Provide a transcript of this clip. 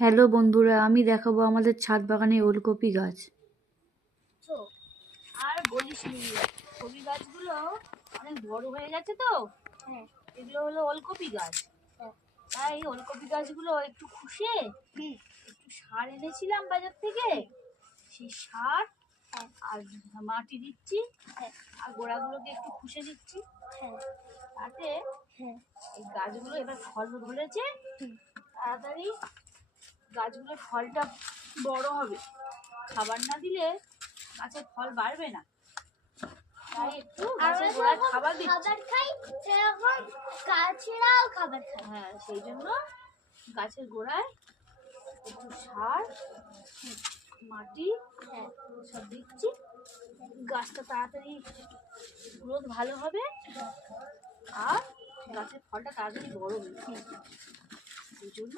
Hello বন্ধুরা, আমি দেখাবো আমাদের ছাদ বাগানে ওলকপি গাছ। তো আর বলিস নি, কপি গাছগুলো অনেক বড় হয়ে গেছে তো। হ্যাঁ, এগুলো হলো ওলকপি গাছ। তাই ওলকপি গাছগুলো একটু খুশে একটু সার এনেছিলাম বাজার থেকে। সেই সার আর মাটি দিচ্ছি, আর গোড়াগুলোকে একটু খুশে দিচ্ছি। তাতে এই গাছগুলো এবার ফল ধরেছে, তাড়াতাড়ি গাছগুলোর ফলটা বড় হবে। খাবার না দিলে গাছের ফল বাড়বে না, তাই একটু গাছের গোড়ায় খাবার দিচ্ছি। সেরকম গাছেরাও খাবার খায়। হ্যাঁ, সেই জন্য গাছের গোড়ায় একটু সার, মাটি সব দিচ্ছি। গাছটা তাড়াতাড়ি গ্রোথ ভালো হবে আর গাছের ফলটা তাড়াতাড়ি বড় হবে, সেই জন্য